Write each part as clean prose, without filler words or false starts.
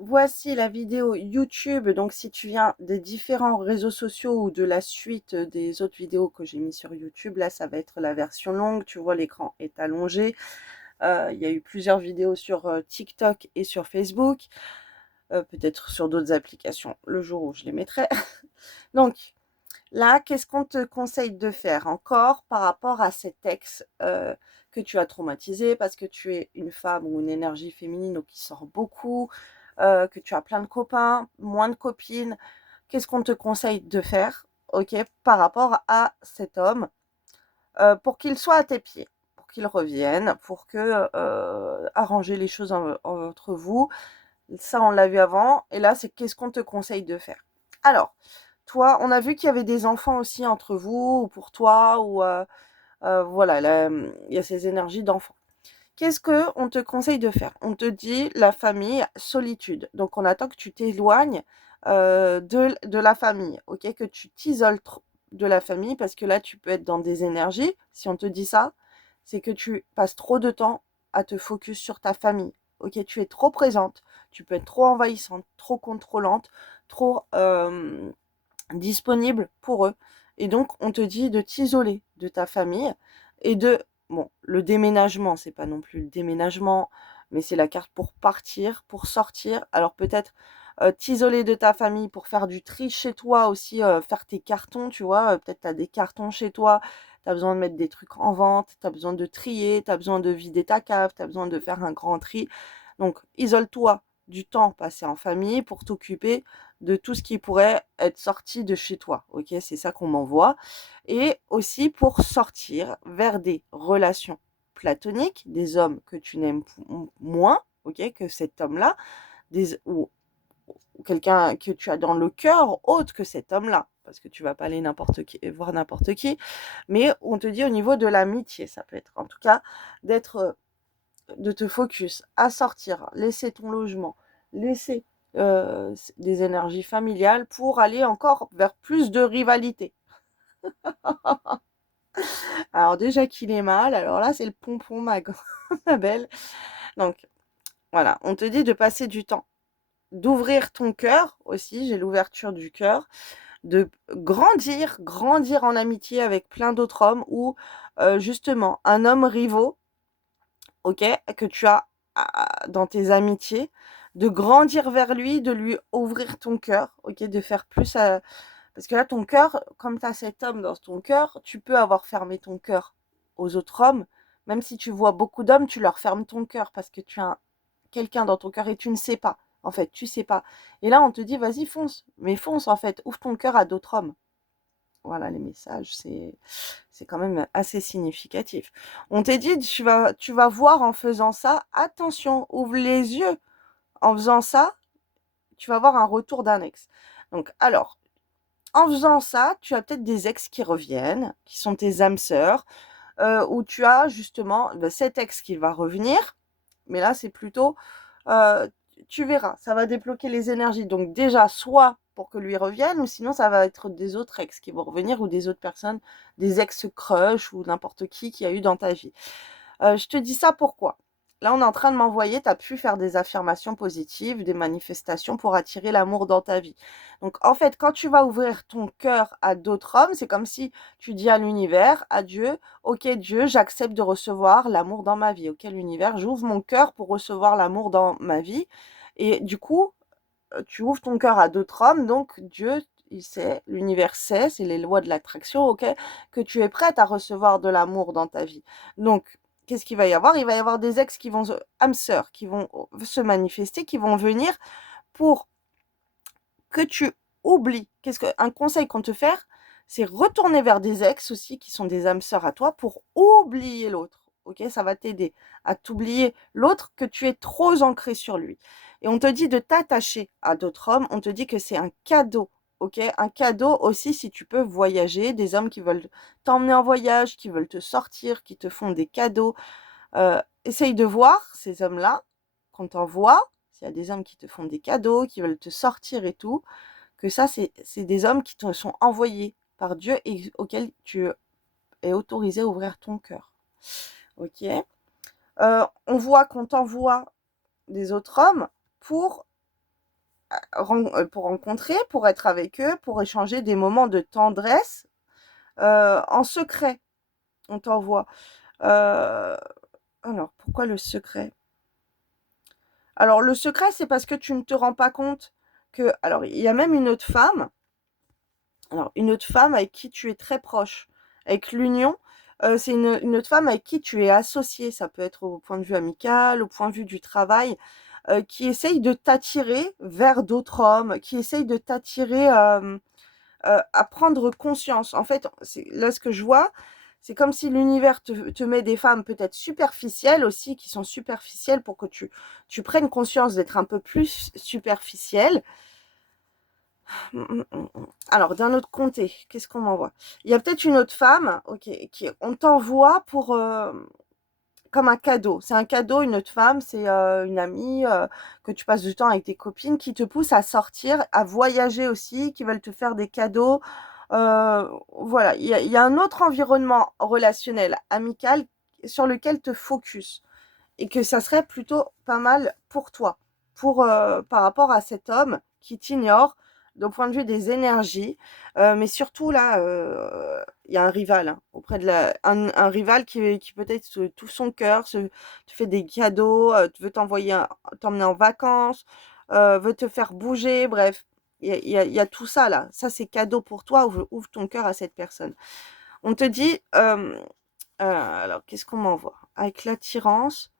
voici la vidéo YouTube. Donc, si tu viens des différents réseaux sociaux ou de la suite des autres vidéos que j'ai mis sur YouTube, là, ça va être la version longue. Tu vois, l'écran est allongé. Il y a eu plusieurs vidéos sur TikTok et sur Facebook, peut-être sur d'autres applications le jour où je les mettrai. Donc, là, qu'est-ce qu'on te conseille de faire encore par rapport à cet ex que tu as traumatisé parce que tu es une femme ou une énergie féminine ou qui sort beaucoup, que tu as plein de copains, moins de copines. Qu'est-ce qu'on te conseille de faire, ok, par rapport à cet homme pour qu'il soit à tes pieds, pour qu'il revienne, pour que arranger les choses entre vous. Ça, on l'a vu avant. Et là, c'est qu'est-ce qu'on te conseille de faire. Alors, toi, on a vu qu'il y avait des enfants aussi entre vous, ou pour toi, ou voilà, là, il y a ces énergies d'enfants. Qu'est-ce que on te conseille de faire? On te dit la famille, solitude. Donc, on attend que tu t'éloignes de la famille, ok? Que tu t'isoles de la famille, parce que là, tu peux être dans des énergies. Si on te dit ça, c'est que tu passes trop de temps à te focus sur ta famille. Ok, tu es trop présente, tu peux être trop envahissante, trop contrôlante, trop disponible pour eux. Et donc, on te dit de t'isoler de ta famille et de, bon, le déménagement, c'est pas non plus le déménagement, mais c'est la carte pour partir, pour sortir. Alors peut-être t'isoler de ta famille pour faire du tri chez toi aussi, faire tes cartons, tu vois. Peut-être tu as des cartons chez toi, tu as besoin de mettre des trucs en vente, tu as besoin de trier, tu as besoin de vider ta cave, tu as besoin de faire un grand tri. Donc, isole-toi du temps passé en famille pour t'occuper de tout ce qui pourrait être sorti de chez toi. Ok, c'est ça qu'on m'envoie. Et aussi pour sortir vers des relations platoniques, des hommes que tu n'aimes moins, ok, que cet homme-là, ou quelqu'un que tu as dans le cœur autre que cet homme-là, parce que tu vas pas aller voir n'importe qui, mais on te dit au niveau de l'amitié, ça peut être en tout cas de te focus à sortir, laisser ton logement, laisser des énergies familiales pour aller encore vers plus de rivalité. Alors déjà qu'il est mal, alors là c'est le pompon ma belle. Donc voilà, on te dit de passer du temps, d'ouvrir ton cœur aussi, j'ai l'ouverture du cœur, de grandir en amitié avec plein d'autres hommes ou justement un homme rivaux, ok, que tu as dans tes amitiés, de grandir vers lui, de lui ouvrir ton cœur, ok, de faire plus parce que là, ton cœur, comme tu as cet homme dans ton cœur, tu peux avoir fermé ton cœur aux autres hommes. Même si tu vois beaucoup d'hommes, tu leur fermes ton cœur parce que tu as quelqu'un dans ton cœur et tu ne sais pas. En fait, tu sais pas. Et là, on te dit, vas-y, fonce. Mais fonce, en fait. Ouvre ton cœur à d'autres hommes. Voilà, les messages, c'est quand même assez significatif. On t'a dit, tu vas voir en faisant ça, attention, ouvre les yeux. En faisant ça, tu vas avoir un retour d'un ex. Donc, alors, en faisant ça, tu as peut-être des ex qui reviennent, qui sont tes âmes sœurs, où tu as justement cet ex qui va revenir. Mais là, c'est plutôt, euh, tu verras, ça va débloquer les énergies. Donc déjà, soit pour que lui revienne, ou sinon ça va être des autres ex qui vont revenir, ou des autres personnes, des ex-crush, ou n'importe qui a eu dans ta vie. Je te dis ça pourquoi? Là, on est en train de m'envoyer, tu as pu faire des affirmations positives, des manifestations pour attirer l'amour dans ta vie. Donc, en fait, quand tu vas ouvrir ton cœur à d'autres hommes, c'est comme si tu dis à l'univers, à Dieu, ok Dieu, j'accepte de recevoir l'amour dans ma vie. Ok l'univers, j'ouvre mon cœur pour recevoir l'amour dans ma vie. Et du coup, tu ouvres ton cœur à d'autres hommes, donc Dieu, il sait, l'univers sait, c'est les lois de l'attraction, ok, que tu es prête à recevoir de l'amour dans ta vie. Donc, qu'est-ce qu'il va y avoir? Il va y avoir des ex qui vont, âmes sœurs, qui vont se manifester, qui vont venir pour que tu oublies. Un conseil qu'on te fait, c'est retourner vers des ex aussi, qui sont des âmes sœurs à toi, pour oublier l'autre. Ok, ça va t'aider à t'oublier l'autre que tu es trop ancré sur lui. Et on te dit de t'attacher à d'autres hommes. On te dit que c'est un cadeau. Ok, un cadeau aussi si tu peux voyager. Des hommes qui veulent t'emmener en voyage, qui veulent te sortir, qui te font des cadeaux. Essaye de voir ces hommes-là qu'on t'envoie. S'il y a des hommes qui te font des cadeaux, qui veulent te sortir et tout, que ça, c'est des hommes qui te sont envoyés par Dieu et auxquels tu es autorisé à ouvrir ton cœur. Ok. On voit qu'on t'envoie des autres hommes pour pour rencontrer, pour être avec eux, pour échanger des moments de tendresse en secret. On t'envoie. Euh, alors, pourquoi le secret? Alors, le secret, c'est parce que tu ne te rends pas compte que... Alors, il y a même une autre femme. Alors, une autre femme avec qui tu es très proche. Avec l'union, c'est une autre femme avec qui tu es associé. Ça peut être au point de vue amical, au point de vue du travail, qui essaye de t'attirer vers d'autres hommes, qui essaye de t'attirer à prendre conscience. En fait, là, ce que je vois, c'est comme si l'univers te met des femmes peut-être superficielles aussi, qui sont superficielles pour que tu prennes conscience d'être un peu plus superficielle. Alors, d'un autre côté, qu'est-ce qu'on m'envoie? Il y a peut-être une autre femme, ok, on t'envoie pour comme un cadeau. C'est un cadeau, une autre femme, c'est une amie que tu passes du temps avec tes copines qui te pousse à sortir, à voyager aussi, qui veulent te faire des cadeaux. Voilà, il y a un autre environnement relationnel, amical, sur lequel te focus. Et que ça serait plutôt pas mal pour toi, par rapport à cet homme qui t'ignore d'un point de vue des énergies. Mais surtout là, il y a un rival auprès de un rival qui peut-être tout son cœur, te fait des cadeaux, veut t'emmener en vacances, veut te faire bouger, bref. Il y a tout ça là. Ça, c'est cadeau pour toi. Ouvre ton cœur à cette personne. On te dit, alors, qu'est-ce qu'on m'envoie? Avec l'attirance.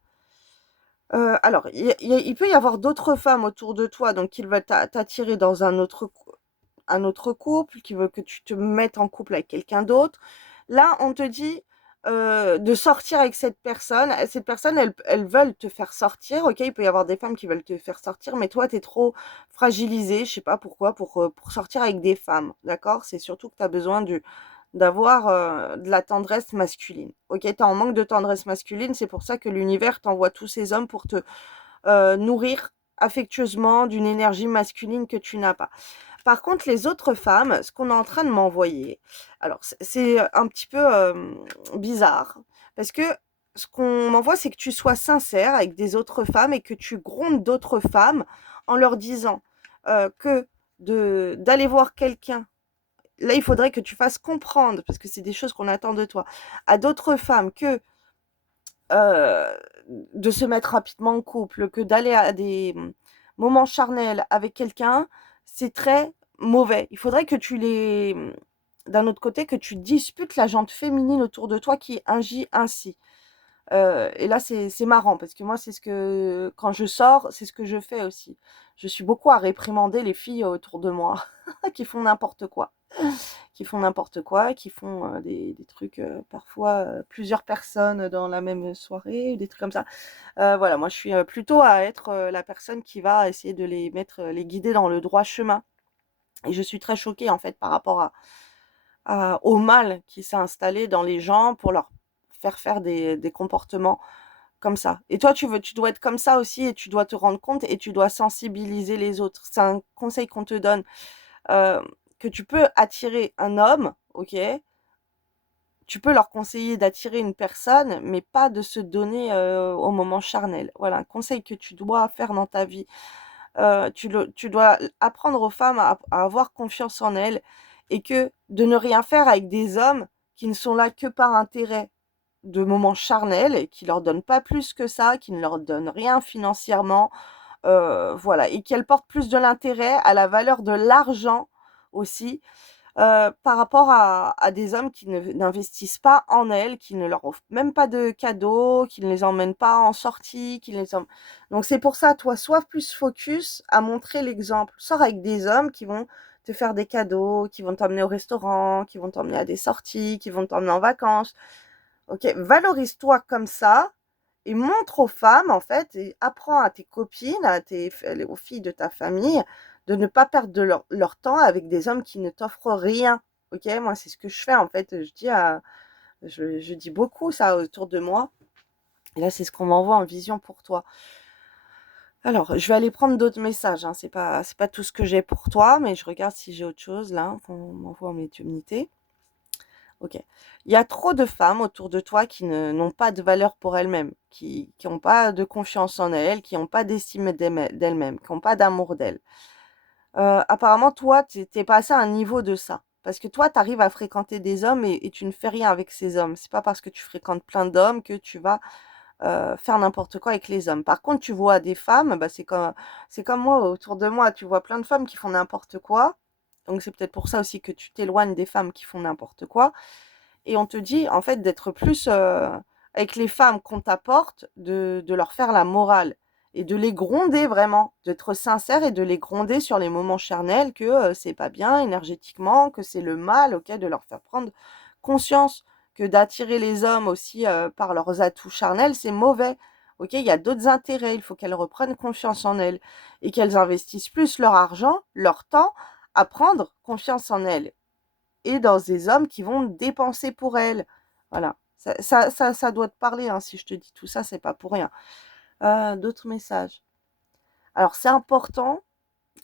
Alors, il peut y avoir d'autres femmes autour de toi, donc qui veulent t'attirer dans un autre couple, qui veulent que tu te mettes en couple avec quelqu'un d'autre. Là, on te dit de sortir avec cette personne. Cette personne, elles veulent te faire sortir. Ok, il peut y avoir des femmes qui veulent te faire sortir, mais toi, tu es trop fragilisé, je sais pas pourquoi, pour sortir avec des femmes. D'accord? C'est surtout que tu as besoin d'avoir de la tendresse masculine. Ok, tu es en manque de tendresse masculine, c'est pour ça que l'univers t'envoie tous ces hommes pour te nourrir affectueusement d'une énergie masculine que tu n'as pas. Par contre, les autres femmes, ce qu'on est en train de m'envoyer, alors c'est un petit peu bizarre, parce que ce qu'on m'envoie, c'est que tu sois sincère avec des autres femmes et que tu grondes d'autres femmes en leur disant que d'aller voir quelqu'un. Là, il faudrait que tu fasses comprendre, parce que c'est des choses qu'on attend de toi, à d'autres femmes que euh, de se mettre rapidement en couple, que d'aller à des moments charnels avec quelqu'un, c'est très mauvais. Il faudrait que d'un autre côté, que tu disputes la jante féminine autour de toi qui agit ainsi. Et là, c'est marrant parce que moi, quand je sors, c'est ce que je fais aussi. Je suis beaucoup à réprimander les filles autour de moi qui font n'importe quoi. Qui font n'importe quoi, qui font des trucs, parfois plusieurs personnes dans la même soirée, des trucs comme ça. Voilà, moi je suis plutôt à être la personne qui va essayer de les guider dans le droit chemin. Et je suis très choquée en fait par rapport au mal qui s'est installé dans les gens pour leur faire des comportements comme ça. Et toi, tu dois être comme ça aussi et tu dois te rendre compte et tu dois sensibiliser les autres. C'est un conseil qu'on te donne. euh, que tu peux attirer un homme, ok? Tu peux leur conseiller d'attirer une personne, mais pas de se donner au moment charnel. Voilà, un conseil que tu dois faire dans ta vie. Tu dois apprendre aux femmes à avoir confiance en elles et que de ne rien faire avec des hommes qui ne sont là que par intérêt de moments charnels et qui leur donnent pas plus que ça, qui ne leur donnent rien financièrement, voilà, et qu'elles portent plus de l'intérêt à la valeur de l'argent aussi, par rapport à des hommes qui n'investissent pas en elles, qui ne leur offrent même pas de cadeaux, qui ne les emmènent pas en sortie, donc c'est pour ça, toi, sois plus focus à montrer l'exemple. Sors avec des hommes qui vont te faire des cadeaux, qui vont t'emmener au restaurant, qui vont t'emmener à des sorties, qui vont t'emmener en vacances. Ok, valorise-toi comme ça et montre aux femmes, en fait, et apprends à tes copines, aux filles de ta famille, de ne pas perdre leur temps avec des hommes qui ne t'offrent rien. Ok, moi, c'est ce que je fais, en fait. Je dis beaucoup ça autour de moi. Et là, c'est ce qu'on m'envoie en vision pour toi. Alors, je vais aller prendre d'autres messages, hein. C'est pas tout ce que j'ai pour toi, mais je regarde si j'ai autre chose, là, qu'on m'envoie en médiumnité. Ok. Il y a trop de femmes autour de toi qui n'ont pas de valeur pour elles-mêmes, qui n'ont pas de confiance en elles, qui n'ont pas d'estime d'elles-mêmes, qui n'ont pas d'amour d'elles. apparemment, toi, t'es passé à un niveau de ça. Parce que toi, tu arrives à fréquenter des hommes et tu ne fais rien avec ces hommes. C'est pas parce que tu fréquentes plein d'hommes que tu vas faire n'importe quoi avec les hommes. Par contre, tu vois des femmes, bah, c'est comme moi, autour de moi, tu vois plein de femmes qui font n'importe quoi. Donc c'est peut-être pour ça aussi que tu t'éloignes des femmes qui font n'importe quoi. Et on te dit, en fait, d'être plus avec les femmes qu'on t'apporte, de leur faire la morale et de les gronder vraiment, d'être sincère et de les gronder sur les moments charnels que c'est pas bien énergétiquement, que c'est le mal, ok, de leur faire prendre conscience que d'attirer les hommes aussi par leurs atouts charnels, c'est mauvais. Ok, il y a d'autres intérêts, il faut qu'elles reprennent confiance en elles et qu'elles investissent plus leur argent, leur temps à prendre confiance en elles et dans des hommes qui vont dépenser pour elles. Voilà. Ça doit te parler, hein, si je te dis tout ça, c'est pas pour rien. D'autres messages. Alors, c'est important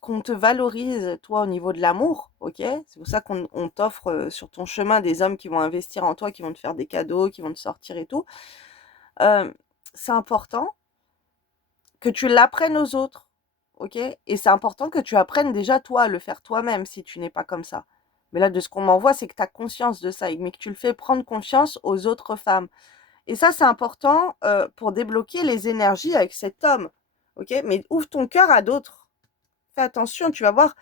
qu'on te valorise, toi, au niveau de l'amour, ok? C'est pour ça qu'on t'offre sur ton chemin des hommes qui vont investir en toi, qui vont te faire des cadeaux, qui vont te sortir et tout. Euh, c'est important que tu l'apprennes aux autres, ok? Et c'est important que tu apprennes déjà, toi, à le faire toi-même si tu n'es pas comme ça. Mais là, de ce qu'on m'envoie, c'est que tu as conscience de ça, mais que tu le fais prendre confiance aux autres femmes. Et ça, c'est important pour débloquer les énergies avec cet homme. Ok? Mais ouvre ton cœur à d'autres. Fais attention, tu vas voir,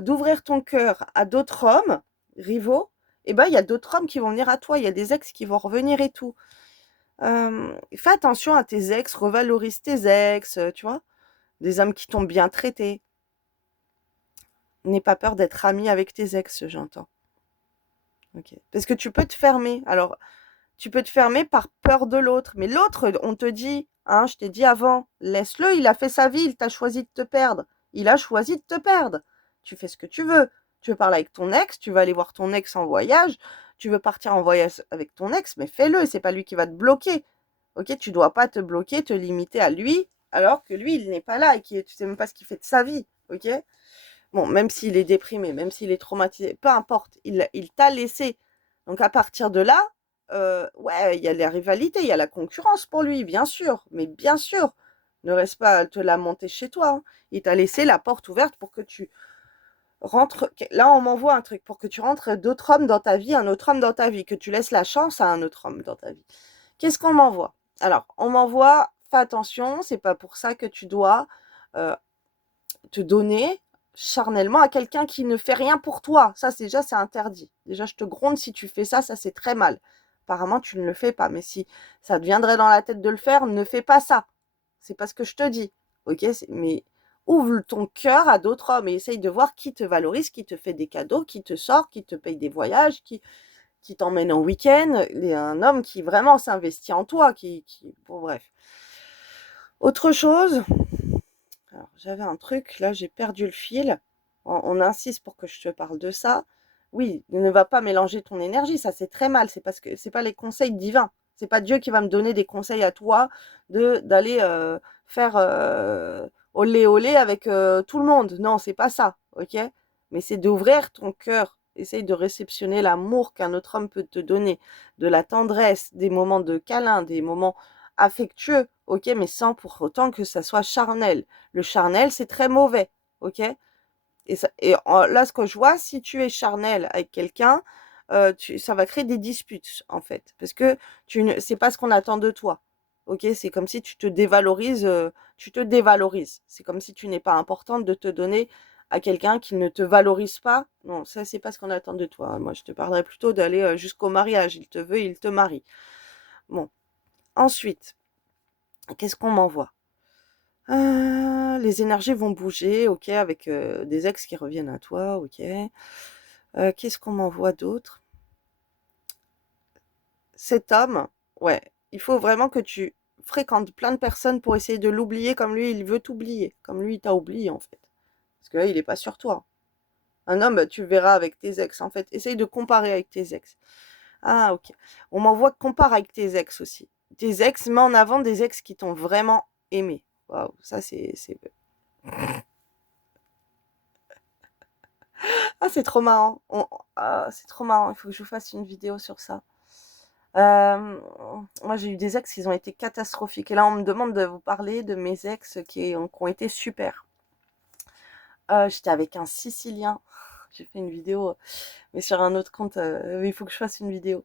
d'ouvrir ton cœur à d'autres hommes, rivaux, et ben il y a d'autres hommes qui vont venir à toi. Il y a des ex qui vont revenir et tout. Fais attention à tes ex, revalorise tes ex, tu vois? Des hommes qui t'ont bien traité. N'aie pas peur d'être ami avec tes ex, j'entends. Ok. Parce que tu peux te fermer. Alors, tu peux te fermer par peur de l'autre. Mais l'autre, on te dit, hein, je t'ai dit avant, laisse-le, il a fait sa vie, il t'a choisi de te perdre. Il a choisi de te perdre. Tu fais ce que tu veux. Tu veux parler avec ton ex, tu veux aller voir ton ex en voyage, tu veux partir en voyage avec ton ex, mais fais-le, c'est pas lui qui va te bloquer. Ok, tu dois pas te bloquer, te limiter à lui, alors que lui, il n'est pas là et tu sais même pas ce qu'il fait de sa vie. Ok? Bon, même s'il est déprimé, même s'il est traumatisé, peu importe, il t'a laissé. Donc à partir de là, ouais, il y a la rivalité, il y a la concurrence pour lui, bien sûr, mais bien sûr, ne reste pas à te lamenter chez toi, hein. Il t'a laissé la porte ouverte pour que tu rentres. Là, on m'envoie un truc pour que tu rentres d'autres hommes dans ta vie, un autre homme dans ta vie, que tu laisses la chance à un autre homme dans ta vie. Qu'est-ce qu'on m'envoie? Alors, on m'envoie, fais attention, c'est pas pour ça que tu dois euh, te donner charnellement à quelqu'un qui ne fait rien pour toi. Ça, déjà, c'est interdit. Déjà, je te gronde si tu fais ça, ça c'est très mal. Apparemment, tu ne le fais pas, mais si ça te viendrait dans la tête de le faire, ne fais pas ça. C'est pas ce que je te dis. Ok, mais ouvre ton cœur à d'autres hommes et essaye de voir qui te valorise, qui te fait des cadeaux, qui te sort, qui te paye des voyages, qui t'emmène en week-end. Un homme qui vraiment s'investit en toi. Bon, bref. Autre chose, alors, j'avais un truc, là j'ai perdu le fil. On insiste pour que je te parle de ça. Oui, ne va pas mélanger ton énergie, ça c'est très mal. C'est parce que c'est pas les conseils divins. C'est pas Dieu qui va me donner des conseils à toi de d'aller faire olé olé avec tout le monde. Non, c'est pas ça, ok? Mais c'est d'ouvrir ton cœur. Essaye de réceptionner l'amour qu'un autre homme peut te donner, de la tendresse, des moments de câlin, des moments affectueux, ok, mais sans pour autant que ça soit charnel. Le charnel, c'est très mauvais, ok? Là, ce que je vois, si tu es charnel avec quelqu'un, ça va créer des disputes, en fait, parce que c'est pas ce qu'on attend de toi, ok? C'est comme si tu te dévalorises. C'est comme si tu n'es pas importante de te donner à quelqu'un qui ne te valorise pas. Non, ça, c'est pas ce qu'on attend de toi. Moi, je te parlerais plutôt d'aller jusqu'au mariage. Il te veut, il te marie. Bon. Ensuite, qu'est-ce qu'on m'envoie? Les énergies vont bouger, ok, avec des ex qui reviennent à toi, ok. Qu'est-ce qu'on m'envoie d'autre? Cet homme, ouais, il faut vraiment que tu fréquentes plein de personnes pour essayer de l'oublier comme lui, il veut t'oublier, comme lui, il t'a oublié en fait. Parce que là, il n'est pas sur toi. Un homme, tu verras avec tes ex, en fait. Essaye de comparer avec tes ex. Ah, ok. On m'envoie compare avec tes ex aussi. Tes ex, mets en avant des ex qui t'ont vraiment aimé. Waouh, ça c'est. Ah, c'est trop marrant. Ah, c'est trop marrant. Il faut que je vous fasse une vidéo sur ça. Euh, Moi, j'ai eu des ex, ils ont été catastrophiques. Et là, on me demande de vous parler de mes ex qui ont été super. J'étais avec un Sicilien. J'ai fait une vidéo, mais sur un autre compte, il faut que je fasse une vidéo.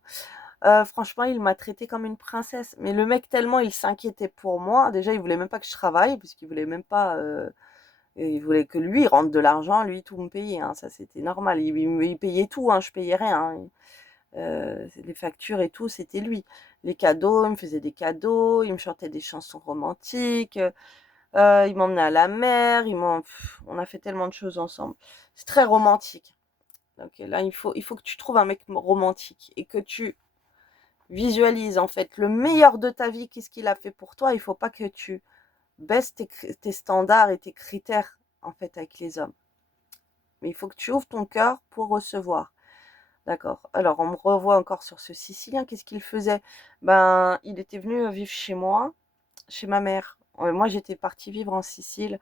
Franchement, il m'a traitée comme une princesse. Mais le mec, tellement il s'inquiétait pour moi. Déjà, il voulait même pas que je travaille, puisqu'il voulait même pas. Il voulait que lui il rentre de l'argent, lui tout me payait. Hein. Ça, c'était normal. Il payait tout, hein, je payais rien. Hein. Les factures et tout, c'était lui. Les cadeaux, il me faisait des cadeaux, il me chantait des chansons romantiques, il m'emmenait à la mer, on a fait tellement de choses ensemble. C'est très romantique. Donc là, il faut que tu trouves un mec romantique et que tu visualises en fait le meilleur de ta vie, qu'est-ce qu'il a fait pour toi. Il faut pas que tu baisses tes standards et tes critères en fait avec les hommes. Mais il faut que tu ouvres ton cœur pour recevoir. D'accord. Alors, on me revoit encore sur ce Sicilien. Qu'est-ce qu'il faisait? Ben, il était venu vivre chez moi, chez ma mère. Moi, j'étais partie vivre en Sicile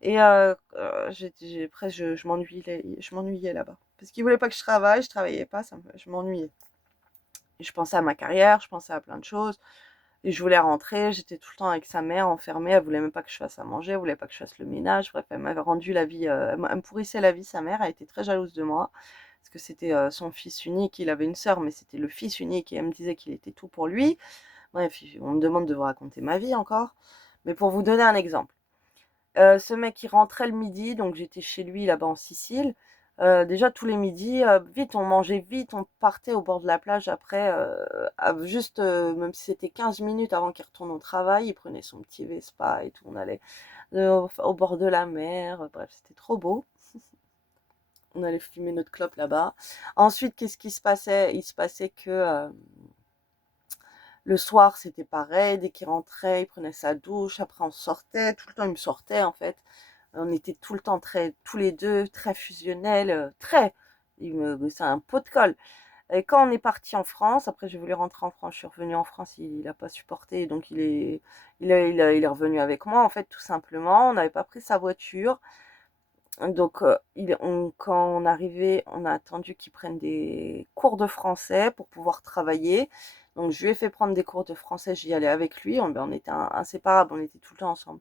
et après, je m'ennuyais là-bas. Parce qu'il voulait pas que je travaillais pas, je m'ennuyais. Et je pensais à ma carrière, je pensais à plein de choses. Et je voulais rentrer, j'étais tout le temps avec sa mère enfermée, elle voulait même pas que je fasse à manger, elle voulait pas que je fasse le ménage. Bref, elle m'avait rendu la vie, elle me pourrissait la vie, sa mère, elle était très jalouse de moi. Parce que c'était son fils unique, il avait une sœur, mais c'était le fils unique et elle me disait qu'il était tout pour lui. Bref, on me demande de vous raconter ma vie encore. Mais pour vous donner un exemple. Ce mec, il rentrait le midi, donc j'étais chez lui là-bas en Sicile. Déjà tous les midis, vite, on mangeait vite, on partait au bord de la plage après, juste, même si c'était 15 minutes avant qu'il retourne au travail, il prenait son petit Vespa et tout, on allait au bord de la mer, bref, c'était trop beau. On allait fumer notre clope là-bas. Ensuite, qu'est-ce qui se passait? Il se passait que le soir, c'était pareil. Dès qu'il rentrait, il prenait sa douche. Après, on sortait. Tout le temps, il me sortait, en fait. On était tout le temps tous les deux, très fusionnels, très. C'est un pot de colle. Et quand on est parti en France, après j'ai voulu rentrer en France, je suis revenue en France, il n'a pas supporté, donc il est revenu avec moi, en fait, tout simplement. On n'avait pas pris sa voiture. Donc, quand on arrivait, on a attendu qu'il prenne des cours de français pour pouvoir travailler. Donc, je lui ai fait prendre des cours de français, j'y allais avec lui. On était inséparables, on était tout le temps ensemble.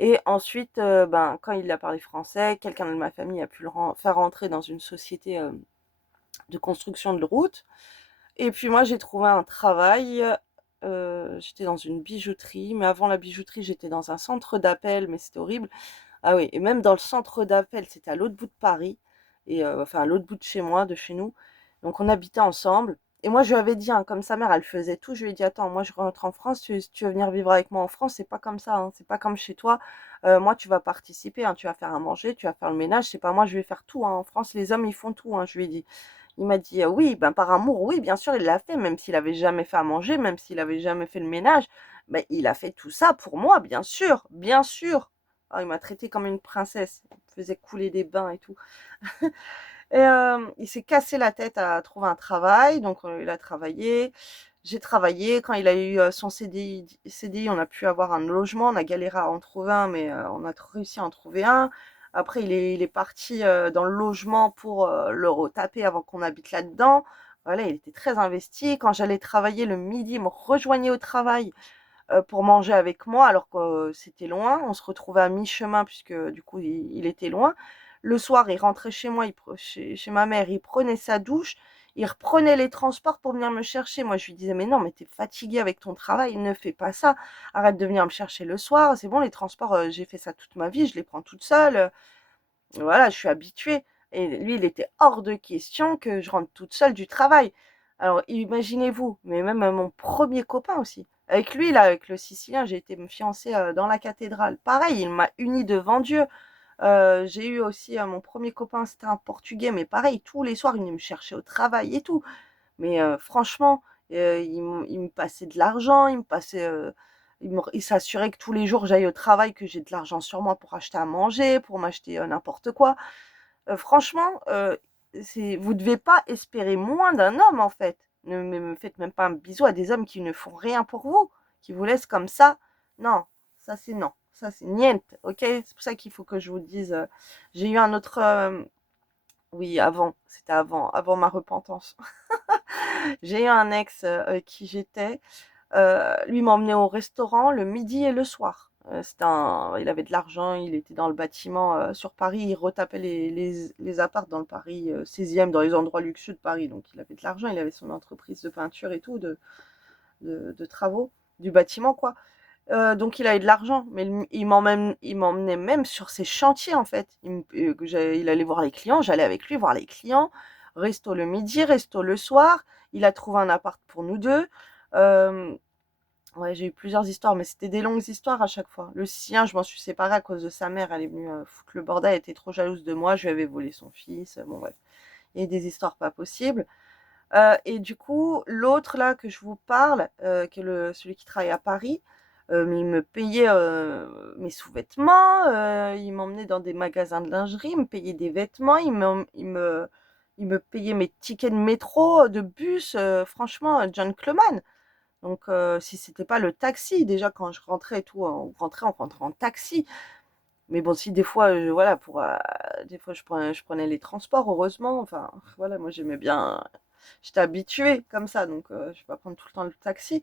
Et ensuite, ben, quand il a parlé français, quelqu'un de ma famille a pu faire rentrer dans une société de construction de route. Et puis moi, j'ai trouvé un travail. J'étais dans une bijouterie, mais avant la bijouterie, j'étais dans un centre d'appel, mais c'était horrible. Ah oui, et même dans le centre d'appel, c'était à l'autre bout de Paris, et enfin à l'autre bout de chez moi, de chez nous. Donc on habitait ensemble. Et moi, je lui avais dit, hein, comme sa mère, elle faisait tout, je lui ai dit, attends, moi je rentre en France, si tu veux venir vivre avec moi en France, c'est pas comme ça, hein, c'est pas comme chez toi. Moi, tu vas participer, hein, tu vas faire à manger, tu vas faire le ménage, c'est pas moi, je vais faire tout. Hein. En France, les hommes, ils font tout, hein, je lui ai dit. Il m'a dit, oui, ben par amour, oui, bien sûr, il l'a fait, même s'il avait jamais fait à manger, même s'il avait jamais fait le ménage. Ben, il a fait tout ça pour moi, bien sûr, bien sûr. Ah, il m'a traité comme une princesse. Il me faisait couler des bains et tout. Et il s'est cassé la tête à trouver un travail. Donc, il a travaillé. J'ai travaillé. Quand il a eu son CDI, on a pu avoir un logement. On a galéré à en trouver un, mais on a réussi à en trouver un. Après, il est parti dans le logement pour le retaper avant qu'on habite là-dedans. Voilà, il était très investi. Quand j'allais travailler le midi, il me rejoignait au travail pour manger avec moi alors que c'était loin. On se retrouvait à mi-chemin puisque du coup il était loin. Le soir, il rentrait chez moi, chez ma mère, il prenait sa douche, il reprenait les transports pour venir me chercher. Moi, je lui disais, mais non, mais t'es fatigué avec ton travail, ne fais pas ça. Arrête de venir me chercher le soir. C'est bon, les transports, j'ai fait ça toute ma vie, je les prends toute seule. Voilà, je suis habituée. Et lui, il était hors de question que je rentre toute seule du travail. Alors, imaginez-vous, mais même mon premier copain aussi. Avec lui, là, avec le Sicilien, j'ai été me fiancer dans la cathédrale. Pareil, il m'a uni devant Dieu. J'ai eu aussi mon premier copain, c'était un Portugais, mais pareil, tous les soirs, il venait me chercher au travail et tout. Mais franchement, il me passait de l'argent, il s'assurait que tous les jours j'aille au travail, que j'ai de l'argent sur moi pour acheter à manger, pour m'acheter n'importe quoi. Franchement, vous devez pas espérer moins d'un homme en fait. Ne me faites même pas un bisou à des hommes qui ne font rien pour vous, qui vous laissent comme ça. Non, ça c'est non. Ça c'est niente, ok? C'est pour ça qu'il faut que je vous dise. J'ai eu un autre. Oui, c'était avant ma repentance. J'ai eu un ex avec qui j'étais. Lui m'emmenait au restaurant le midi et le soir. Il avait de l'argent, il était dans le bâtiment sur Paris, il retapait les apparts dans le Paris 16e, dans les endroits luxueux de Paris. Donc il avait de l'argent, il avait son entreprise de peinture et tout, de travaux, du bâtiment quoi. Donc il avait de l'argent, mais il m'emmenait même sur ses chantiers en fait. Il allait voir les clients, j'allais avec lui voir les clients. Resto le midi, resto le soir. Il a trouvé un appart pour nous deux. Euh, ouais, j'ai eu plusieurs histoires, mais c'était des longues histoires à chaque fois. Le sien, je m'en suis séparée à cause de sa mère. Elle est venue foutre le bordel, elle était trop jalouse de moi. Je lui avais volé son fils. Bon bref, il y a eu des histoires pas possibles. Et du coup, l'autre là que je vous parle, qui est celui qui travaille à Paris, mais il me payait mes sous-vêtements, il m'emmenait dans des magasins de lingerie, il me payait des vêtements, il me payait mes tickets de métro, de bus, franchement, un gentleman. Donc, si c'était pas le taxi, déjà quand je rentrais et tout, on rentrait en taxi. Mais bon, si des fois, voilà, des fois je prenais les transports, heureusement. Enfin, voilà, moi j'aimais bien, j'étais habituée comme ça, donc je vais pas prendre tout le temps le taxi.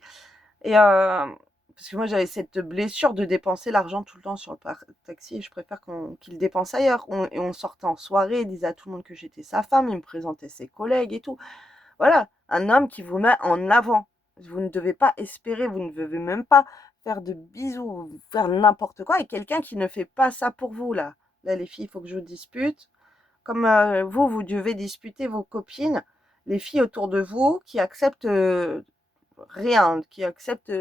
Et parce que moi j'avais cette blessure de dépenser l'argent tout le temps sur le taxi, et je préfère qu'il le dépense ailleurs. Et on sortait en soirée, il disait à tout le monde que j'étais sa femme, il me présentait ses collègues et tout. Voilà, un homme qui vous met en avant. Vous ne devez pas espérer, vous ne devez même pas faire de bisous, faire n'importe quoi, et quelqu'un qui ne fait pas ça pour vous, là. Là, les filles, il faut que je vous dispute. Comme vous devez disputer vos copines, les filles autour de vous qui acceptent rien, qui acceptent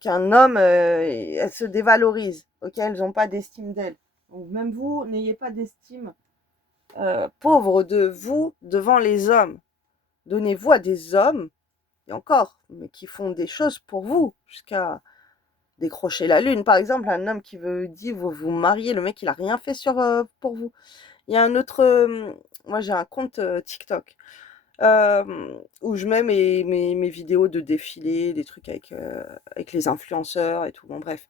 qu'un homme, elles se dévalorise, ok, elles n'ont pas d'estime d'elles. Donc même vous, n'ayez pas d'estime pauvre de vous devant les hommes. Donnez-vous à des hommes, et encore, mais qui font des choses pour vous, jusqu'à décrocher la lune. Par exemple, un homme qui veut dire vous marier, le mec il a rien fait pour vous. Il y a un autre, moi j'ai un compte TikTok où je mets mes vidéos de défilé, des trucs avec les influenceurs et tout. Bon bref,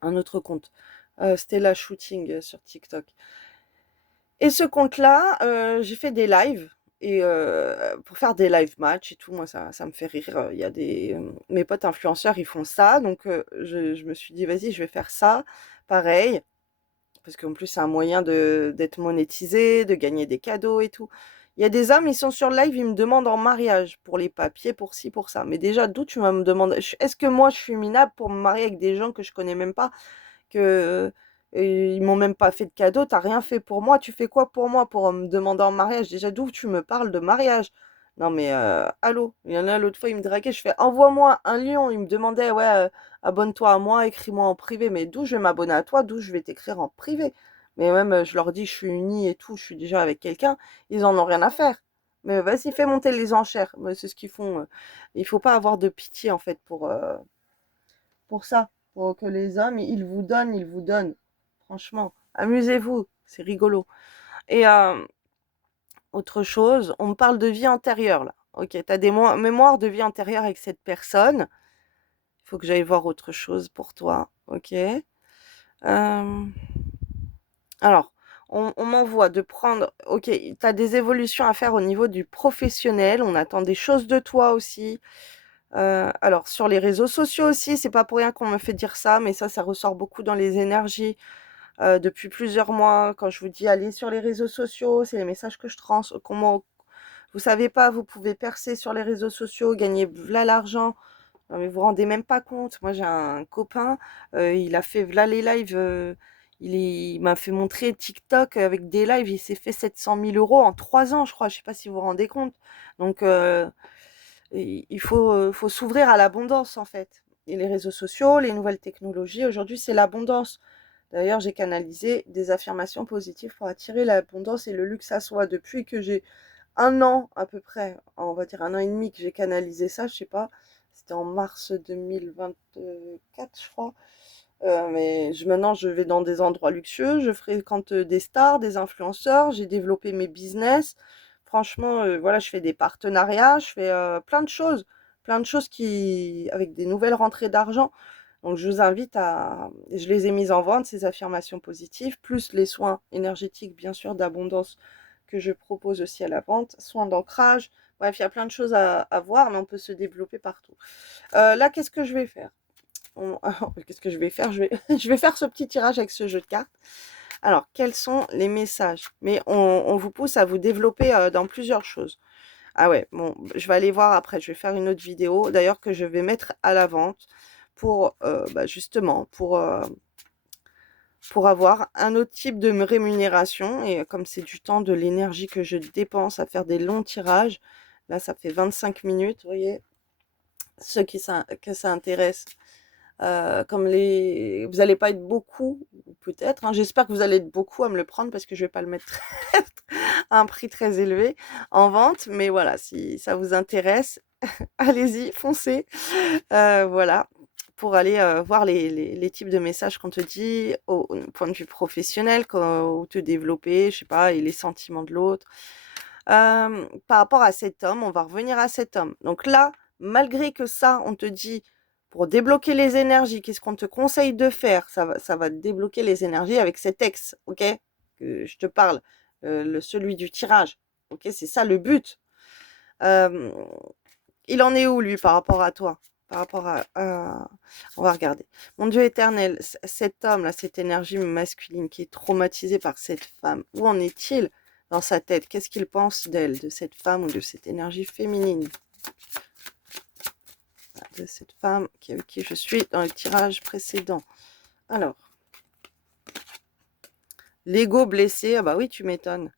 un autre compte, Stella Shooting sur TikTok. Et ce compte-là, j'ai fait des lives et pour faire des live match et tout, moi ça me fait rire. Il y a mes potes influenceurs, ils font ça, donc je me suis dit: «Vas-y, je vais faire ça, pareil». Parce qu'en plus, c'est un moyen d'être monétisé, de gagner des cadeaux et tout. Il y a des hommes, ils sont sur le live, ils me demandent en mariage pour les papiers, pour ci, pour ça. Mais déjà, d'où tu vas me demander? Est-ce que moi, je suis minable pour me marier avec des gens que je connais même pas, que ils m'ont même pas fait de cadeau, t'as rien fait pour moi, tu fais quoi pour moi pour me demander en mariage? Déjà, d'où tu me parles de mariage? Non mais allô, il y en a l'autre fois, il me draguait, je fais envoie-moi un lion, il me demandait ouais, abonne-toi à moi, écris-moi en privé, mais d'où je vais m'abonner à toi, d'où je vais t'écrire en privé? Mais même je leur dis je suis unie et tout, je suis déjà avec quelqu'un, ils en ont rien à faire. Mais vas-y, fais monter les enchères, mais c'est ce qu'ils font. Il faut pas avoir de pitié en fait pour ça, pour que les hommes ils vous donnent. Franchement, amusez-vous, c'est rigolo. Et autre chose, on me parle de vie antérieure là. Ok, tu as des mémoires de vie antérieure avec cette personne. Il faut que j'aille voir autre chose pour toi. Ok. Alors, on m'envoie de prendre. Ok, tu as des évolutions à faire au niveau du professionnel. On attend des choses de toi aussi. Alors, sur les réseaux sociaux aussi, c'est pas pour rien qu'on me fait dire ça, mais ça ressort beaucoup dans les énergies. Depuis plusieurs mois, quand je vous dis allez sur les réseaux sociaux, c'est les messages que je comment vous savez pas, vous pouvez percer sur les réseaux sociaux, gagner v'là l'argent. Non mais vous vous rendez même pas compte. Moi j'ai un copain, il a fait v'là les lives, il m'a fait montrer TikTok avec des lives, il s'est fait 700 000 euros en 3 ans, je crois. Je sais pas si vous vous rendez compte. Donc il faut s'ouvrir à l'abondance en fait. Et les réseaux sociaux, les nouvelles technologies, aujourd'hui c'est l'abondance. D'ailleurs, j'ai canalisé des affirmations positives pour attirer l'abondance et le luxe à soi. Depuis que j'ai un an à peu près, on va dire un an et demi que j'ai canalisé ça, je sais pas, c'était en mars 2024, je crois. Mais maintenant, je vais dans des endroits luxueux, je fréquente des stars, des influenceurs, j'ai développé mes business. Franchement, voilà, je fais des partenariats, je fais plein de choses avec des nouvelles rentrées d'argent. Donc, je vous invite je les ai mises en vente, ces affirmations positives, plus les soins énergétiques, bien sûr, d'abondance que je propose aussi à la vente, soins d'ancrage. Bref, il y a plein de choses à voir, mais on peut se développer partout. Là, qu'est-ce que je vais faire? Qu'est-ce que je vais faire? Je vais faire ce petit tirage avec ce jeu de cartes. Alors, quels sont les messages? Mais on vous pousse à vous développer dans plusieurs choses. Ah ouais, bon, je vais aller voir après. Je vais faire une autre vidéo, d'ailleurs, que je vais mettre à la vente pour, justement, pour avoir un autre type de rémunération. Et comme c'est du temps, de l'énergie que je dépense à faire des longs tirages, là, ça fait 25 minutes, vous voyez, ceux que ça intéresse. Comme vous n'allez pas être beaucoup, peut-être, hein. J'espère que vous allez être beaucoup à me le prendre parce que je vais pas le mettre à un prix très élevé en vente. Mais voilà, si ça vous intéresse, allez-y, foncez. Voilà, pour aller voir les types de messages qu'on te dit au point de vue professionnel, ou te développer, je sais pas, et les sentiments de l'autre. Par rapport à cet homme, on va revenir à cet homme. Donc là, malgré que ça, on te dit pour débloquer les énergies, qu'est-ce qu'on te conseille de faire? Ça va débloquer les énergies avec cet ex, ok? Que je te parle, celui du tirage, ok? C'est ça le but. Euh, il en est où, lui, par rapport à toi? Par rapport On va regarder. Mon Dieu éternel, cet homme-là, cette énergie masculine qui est traumatisée par cette femme, où en est-il dans sa tête? Qu'est-ce qu'il pense d'elle, de cette femme ou de cette énergie féminine? De cette femme avec qui je suis dans le tirage précédent. Alors, l'ego blessé, ah bah oui, tu m'étonnes.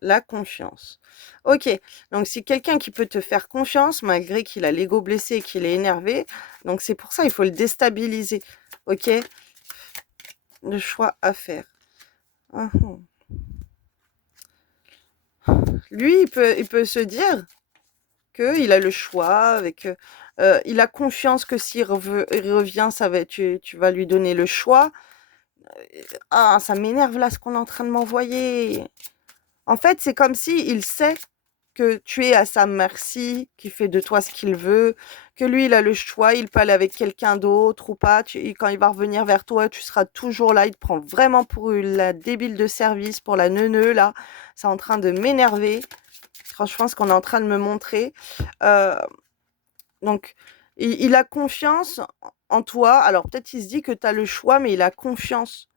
La confiance. Ok, donc c'est quelqu'un qui peut te faire confiance malgré qu'il a l'ego blessé et qu'il est énervé. Donc c'est pour ça il faut le déstabiliser. Ok, le choix à faire. Lui, il peut se dire qu'il a le choix, il a confiance que s'il il revient, tu vas lui donner le choix. Ah, ça m'énerve là ce qu'on est en train de m'envoyer. En fait, c'est comme si il sait que tu es à sa merci, qu'il fait de toi ce qu'il veut, que lui, il a le choix, il peut aller avec quelqu'un d'autre ou pas. Quand il va revenir vers toi, tu seras toujours là. Il te prend vraiment pour la débile de service, pour la neuneu, là. C'est en train de m'énerver. Franchement, ce qu'on est en train de me montrer. Euh, donc, il a confiance en toi. Alors, peut-être il se dit que tu as le choix, mais il a confiance.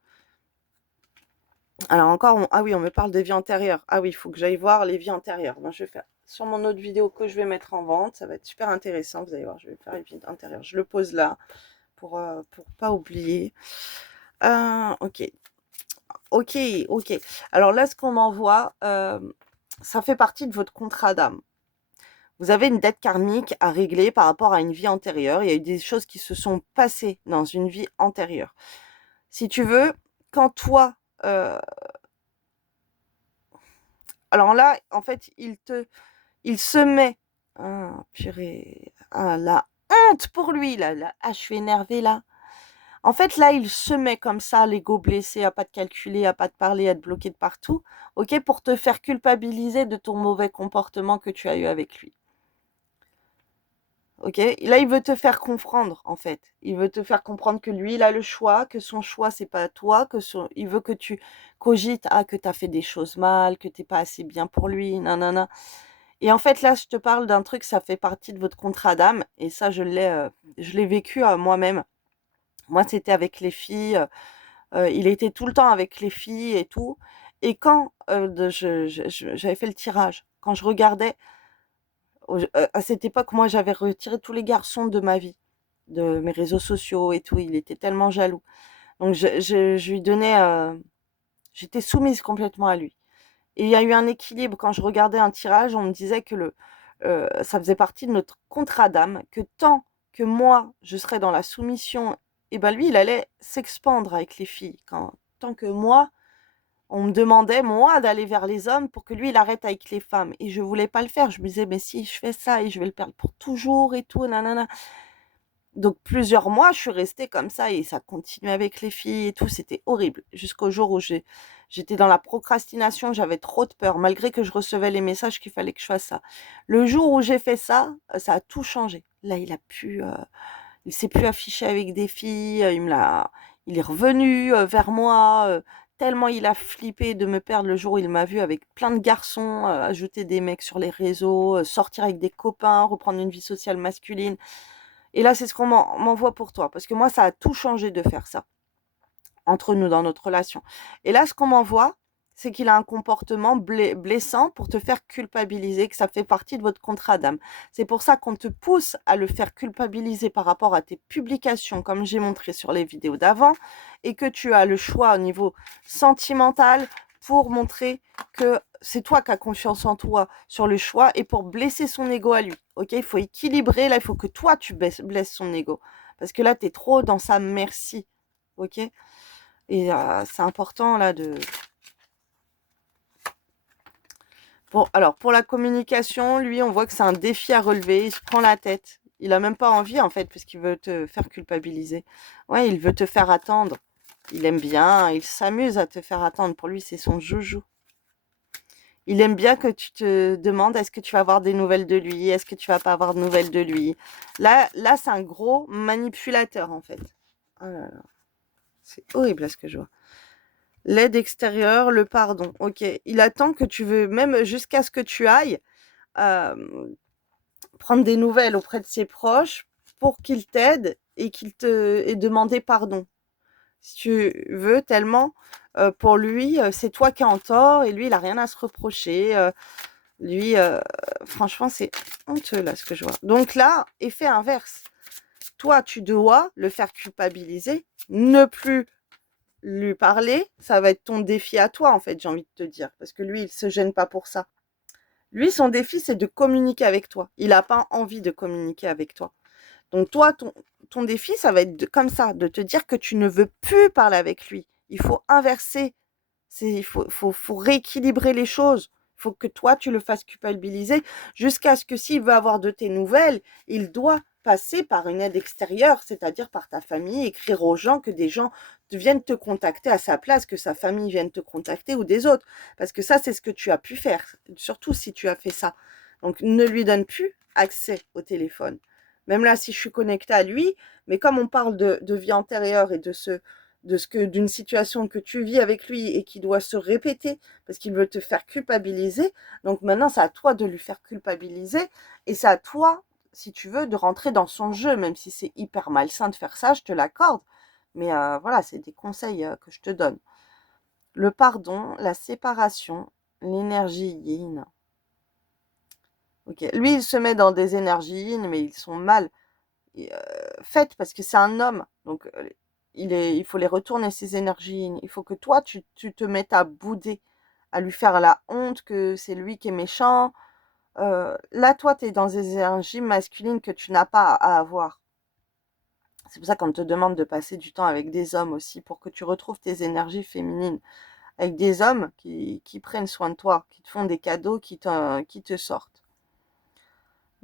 Alors encore, ah oui, on me parle de vie antérieure. Ah oui, il faut que j'aille voir les vies antérieures. Moi, je vais faire sur mon autre vidéo que je vais mettre en vente. Ça va être super intéressant. Vous allez voir, je vais faire les vies antérieures. Je le pose là pour pas oublier. Ok. Ok, ok. Alors là, ce qu'on m'envoie, ça fait partie de votre contrat d'âme. Vous avez une dette karmique à régler par rapport à une vie antérieure. Il y a eu des choses qui se sont passées dans une vie antérieure. Si tu veux, quand toi... alors là, en fait, il se met... Ah, purée. Ah, la honte pour lui, là. Ah, je suis énervée, là. En fait, là, il se met comme ça, l'ego blessé, à pas te calculer, à pas te parler, à te bloquer de partout, ok, pour te faire culpabiliser de ton mauvais comportement que tu as eu avec lui. Ok, là, il veut te faire comprendre, en fait. Il veut te faire comprendre que lui, il a le choix, que son choix, c'est pas toi, il veut que tu cogites, que tu as fait des choses mal, que t'es pas assez bien pour lui, nanana. Et en fait, là, je te parle d'un truc, ça fait partie de votre contrat d'âme, et ça, je l'ai vécu moi-même. Moi, c'était avec les filles, il était tout le temps avec les filles et tout. Et quand j'avais fait le tirage, quand je regardais, à cette époque, moi, j'avais retiré tous les garçons de ma vie, de mes réseaux sociaux et tout. Il était tellement jaloux. Donc, je lui donnais, j'étais soumise complètement à lui. Et il y a eu un équilibre. Quand je regardais un tirage, on me disait que ça faisait partie de notre contrat d'âme, que tant que moi, je serais dans la soumission, et ben lui, il allait s'expandre avec les filles. Tant que moi, on me demandait, moi, d'aller vers les hommes pour que lui, il arrête avec les femmes. Et je voulais pas le faire. Je me disais, mais si je fais ça, et je vais le perdre pour toujours et tout, nanana. Donc plusieurs mois, je suis restée comme ça et ça continuait avec les filles et tout. C'était horrible. Jusqu'au jour où j'étais dans la procrastination, j'avais trop de peur, malgré que je recevais les messages qu'il fallait que je fasse ça. Le jour où j'ai fait ça, ça a tout changé. Là, il s'est plus affiché avec des filles. Il est revenu vers moi. Tellement il a flippé de me perdre le jour où il m'a vu avec plein de garçons, ajouter des mecs sur les réseaux, sortir avec des copains, reprendre une vie sociale masculine. Et là, c'est ce qu'on m'envoie pour toi. Parce que moi, ça a tout changé de faire ça entre nous dans notre relation. Et là, ce qu'on m'envoie, c'est qu'il a un comportement blessant pour te faire culpabiliser, que ça fait partie de votre contrat d'âme. C'est pour ça qu'on te pousse à le faire culpabiliser par rapport à tes publications, comme j'ai montré sur les vidéos d'avant, et que tu as le choix au niveau sentimental pour montrer que c'est toi qui as confiance en toi sur le choix et pour blesser son ego à lui. Ok, il faut équilibrer, là, il faut que toi, tu blesses son ego. Parce que là, tu es trop dans sa merci. Ok, et c'est important là de... Alors, pour la communication, lui, on voit que c'est un défi à relever. Il se prend la tête. Il a même pas envie, en fait, puisqu'il veut te faire culpabiliser. Ouais, il veut te faire attendre. Il aime bien, il s'amuse à te faire attendre. Pour lui, c'est son joujou. Il aime bien que tu te demandes est-ce que tu vas avoir des nouvelles de lui, est-ce que tu vas pas avoir de nouvelles de lui. Là c'est un gros manipulateur, en fait. Oh là là, c'est horrible, là, ce que je vois. L'aide extérieure, le pardon. Ok, il attend que tu veux, même jusqu'à ce que tu ailles prendre des nouvelles auprès de ses proches pour qu'il t'aide et qu'il te ait demandé pardon. Si tu veux, tellement pour lui, c'est toi qui es en tort et lui, il a rien à se reprocher. Lui, franchement, c'est honteux là ce que je vois. Donc là, effet inverse. Toi, tu dois le faire culpabiliser, ne plus lui parler, ça va être ton défi à toi, en fait, j'ai envie de te dire, parce que lui, il se gêne pas pour ça. Lui, son défi, c'est de communiquer avec toi. Il n'a pas envie de communiquer avec toi. Donc toi, ton défi, ça va être comme ça, de te dire que tu ne veux plus parler avec lui. Il faut inverser, faut rééquilibrer les choses. Il faut que toi, tu le fasses culpabiliser jusqu'à ce que s'il veut avoir de tes nouvelles, il doit passer par une aide extérieure, c'est-à-dire par ta famille, écrire aux gens, que des gens viennent te contacter à sa place, que sa famille vienne te contacter ou des autres. Parce que ça, c'est ce que tu as pu faire, surtout si tu as fait ça. Donc, ne lui donne plus accès au téléphone. Même là, si je suis connectée à lui, mais comme on parle de vie antérieure et d'une situation que tu vis avec lui et qui doit se répéter parce qu'il veut te faire culpabiliser. Donc maintenant, c'est à toi de lui faire culpabiliser et c'est à toi, si tu veux, de rentrer dans son jeu, même si c'est hyper malsain de faire ça, je te l'accorde. Mais voilà, c'est des conseils que je te donne. Le pardon, la séparation, l'énergie yin. Ok, lui, il se met dans des énergies yin, mais ils sont mal faites parce que c'est un homme. Donc, il faut les retourner, ces énergies. Il faut que toi, tu te mettes à bouder, à lui faire la honte que c'est lui qui est méchant. Là, toi, tu es dans des énergies masculines que tu n'as pas à avoir. C'est pour ça qu'on te demande de passer du temps avec des hommes aussi pour que tu retrouves tes énergies féminines. Avec des hommes qui prennent soin de toi, qui te font des cadeaux, qui te sortent.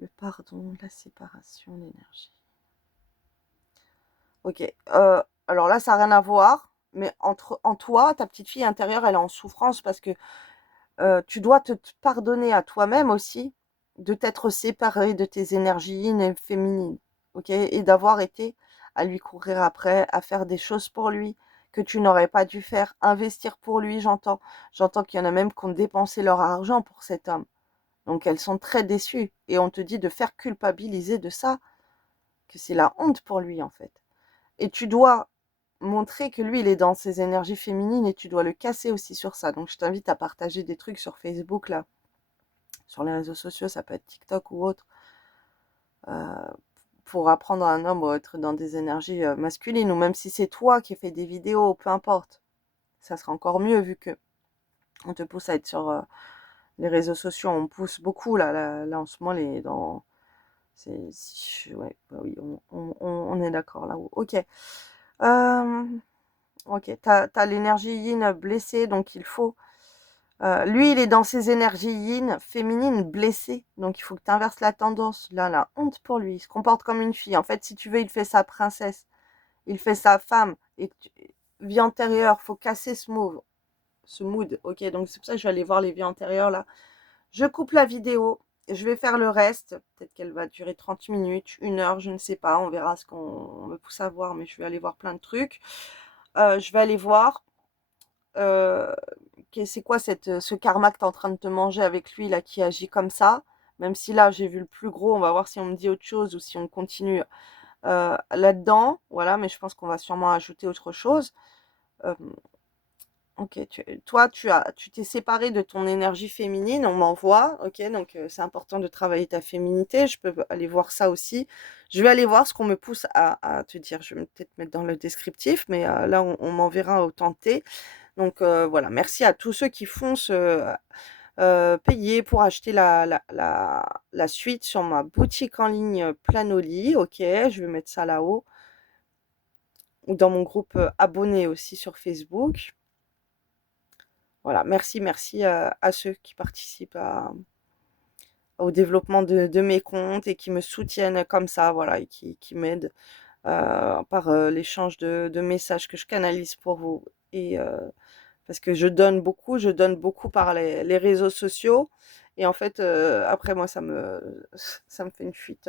Le pardon, la séparation, l'énergie. Ok. Alors là, ça n'a rien à voir, mais en toi, ta petite fille intérieure, elle est en souffrance parce que tu dois te pardonner à toi-même aussi de t'être séparée de tes énergies yin et féminines, ok? Et d'avoir été à lui courir après, à faire des choses pour lui que tu n'aurais pas dû faire, investir pour lui, j'entends. J'entends qu'il y en a même qui ont dépensé leur argent pour cet homme. Donc elles sont très déçues et on te dit de faire culpabiliser de ça, que c'est la honte pour lui en fait. Et tu dois montrer que lui, il est dans ses énergies féminines et tu dois le casser aussi sur ça. Donc, je t'invite à partager des trucs sur Facebook, là, sur les réseaux sociaux, ça peut être TikTok ou autre, euh, pour apprendre à un homme à être dans des énergies masculines, ou même si c'est toi qui fais des vidéos, peu importe. Ça sera encore mieux vu que on te pousse à être sur les réseaux sociaux. On pousse beaucoup, là en ce moment, ouais, bah oui, on est d'accord là. Ok. Ok, t'as l'énergie yin blessée, donc il faut... lui, il est dans ses énergies yin féminines blessées, donc il faut que tu inverses la tendance. Là, la honte pour lui, il se comporte comme une fille. En fait, si tu veux, il fait sa princesse, il fait sa femme. Et vie antérieure, faut casser ce mood. Ok, donc c'est pour ça que je vais aller voir les vies antérieures là. Je coupe la vidéo, je vais faire le reste. Peut-être qu'elle va durer 30 minutes, 1 heure, je ne sais pas. On verra ce qu'on me pousse à voir, mais je vais aller voir plein de trucs. Je vais aller voir c'est quoi ce karma que tu es en train de te manger avec lui là qui agit comme ça. Même si là j'ai vu le plus gros, on va voir si on me dit autre chose ou si on continue là-dedans. Voilà, mais je pense qu'on va sûrement ajouter autre chose. Euh, ok, toi, tu t'es séparé de ton énergie féminine, on m'envoie. Ok, donc c'est important de travailler ta féminité. Je peux aller voir ça aussi. Je vais aller voir ce qu'on me pousse à te dire. Je vais peut-être mettre dans le descriptif, mais là, on m'enverra au tenté. Donc voilà, merci à tous ceux qui foncent payer pour acheter la suite sur ma boutique en ligne Planoli. Ok, je vais mettre ça là-haut. Ou dans mon groupe abonné aussi sur Facebook. Voilà, merci à ceux qui participent au développement de mes comptes et qui me soutiennent comme ça, voilà, et qui m'aident par l'échange de messages que je canalise pour vous. Et parce que je donne beaucoup par les réseaux sociaux. Et en fait, après, moi, ça me fait une fuite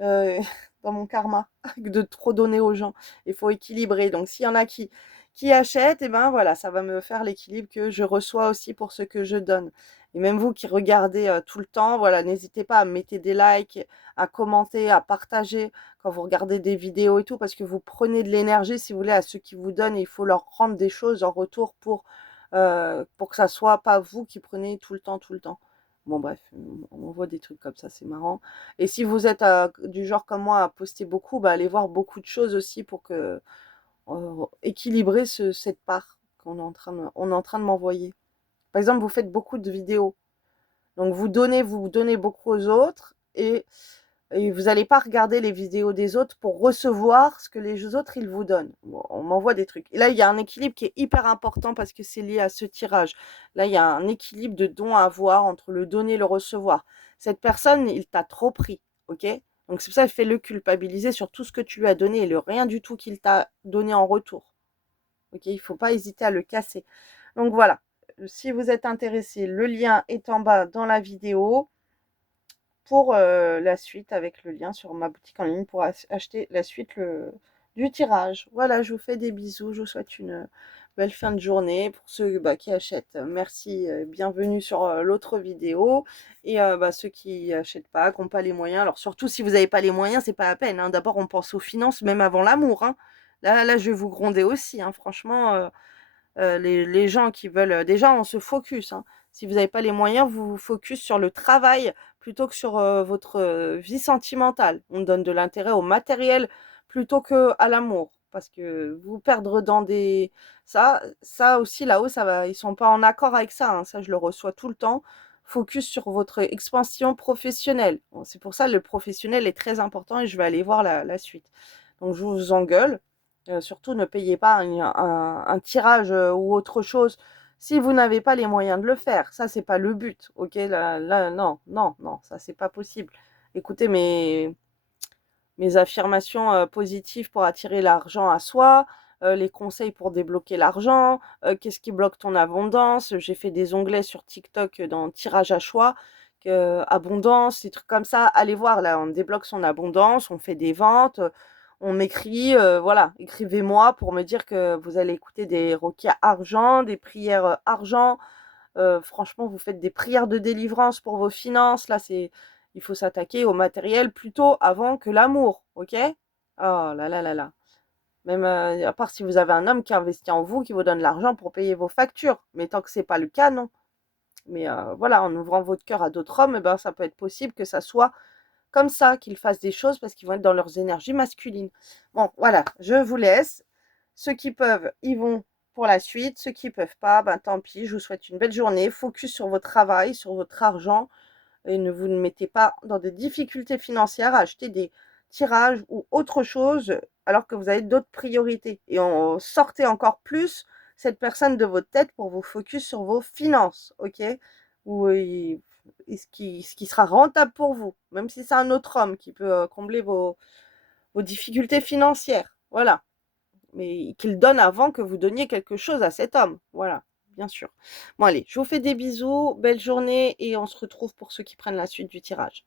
euh, dans mon karma de trop donner aux gens. Il faut équilibrer. Donc, s'il y en a qui achètent, et ben voilà, ça va me faire l'équilibre que je reçois aussi pour ce que je donne. Et même vous qui regardez tout le temps, voilà, n'hésitez pas à mettre des likes, à commenter, à partager quand vous regardez des vidéos et tout, parce que vous prenez de l'énergie, si vous voulez, à ceux qui vous donnent, et il faut leur rendre des choses en retour pour que ça soit pas vous qui prenez tout le temps, tout le temps. Bon, bref, on voit des trucs comme ça, c'est marrant. Et si vous êtes du genre comme moi à poster beaucoup, bah, allez voir beaucoup de choses aussi pour que équilibrer cette part qu'on est on est en train de m'envoyer. Par exemple, vous faites beaucoup de vidéos. Donc vous donnez beaucoup aux autres et vous n'allez pas regarder les vidéos des autres pour recevoir ce que les autres, ils vous donnent. Bon, on m'envoie des trucs. Et là, il y a un équilibre qui est hyper important parce que c'est lié à ce tirage. Là, il y a un équilibre de don à avoir entre le donner et le recevoir. Cette personne, il t'a trop pris, ok? Donc c'est pour ça, fais-le culpabiliser sur tout ce que tu lui as donné et le rien du tout qu'il t'a donné en retour. Ok, il ne faut pas hésiter à le casser. Donc voilà, si vous êtes intéressé, le lien est en bas dans la vidéo pour la suite avec le lien sur ma boutique en ligne pour acheter la suite du tirage. Voilà, je vous fais des bisous, je vous souhaite une belle fin de journée pour ceux qui achètent. Merci, bienvenue sur l'autre vidéo. Et ceux qui achètent pas, qui n'ont pas les moyens, alors surtout si vous n'avez pas les moyens, c'est pas la peine. Hein. D'abord, on pense aux finances, même avant l'amour. Hein. Là, je vais vous gronder aussi. Hein. Franchement, les gens qui veulent. Déjà, on se focus. Hein. Si vous n'avez pas les moyens, vous vous focus sur le travail plutôt que sur votre vie sentimentale. On donne de l'intérêt au matériel plutôt que à l'amour. Parce que vous perdre dans des. Ça aussi, là-haut, ça va. Ils sont pas en accord avec ça. Hein. Ça, je le reçois tout le temps. Focus sur votre expansion professionnelle. Bon, c'est pour ça le professionnel est très important et je vais aller voir la suite. Donc, je vous engueule. Surtout, ne payez pas un tirage ou autre chose si vous n'avez pas les moyens de le faire. Ça, c'est pas le but. Ok, là, non, non, non, ça, c'est pas possible. Écoutez mes affirmations positives pour attirer l'argent à soi, les conseils pour débloquer l'argent, qu'est-ce qui bloque ton abondance. J'ai fait des onglets sur TikTok dans tirage à choix, abondance, des trucs comme ça. Allez voir, là, on débloque son abondance, on fait des ventes. On m'écrit, voilà, écrivez-moi pour me dire que vous allez écouter des requêtes argent, des prières argent. Franchement, vous faites des prières de délivrance pour vos finances. Là, il faut s'attaquer au matériel plutôt avant que l'amour, ok? Oh là là là là. Même à part si vous avez un homme qui investit en vous, qui vous donne l'argent pour payer vos factures. Mais tant que c'est pas le cas, non. Mais voilà, en ouvrant votre cœur à d'autres hommes, eh ben, ça peut être possible que ça soit comme ça, qu'ils fassent des choses parce qu'ils vont être dans leurs énergies masculines. Bon, voilà, je vous laisse. Ceux qui peuvent, ils vont pour la suite. Ceux qui peuvent pas, ben tant pis. Je vous souhaite une belle journée. Focus sur votre travail, sur votre argent et ne vous mettez pas dans des difficultés financières à acheter des tirages ou autre chose alors que vous avez d'autres priorités. Et sortez encore plus cette personne de votre tête pour vous focus sur vos finances, ok? Ou ce qui sera rentable pour vous, même si c'est un autre homme qui peut combler vos difficultés financières. Voilà. Mais qu'il donne avant que vous donniez quelque chose à cet homme. Voilà, bien sûr. Bon, allez, je vous fais des bisous, belle journée et on se retrouve pour ceux qui prennent la suite du tirage.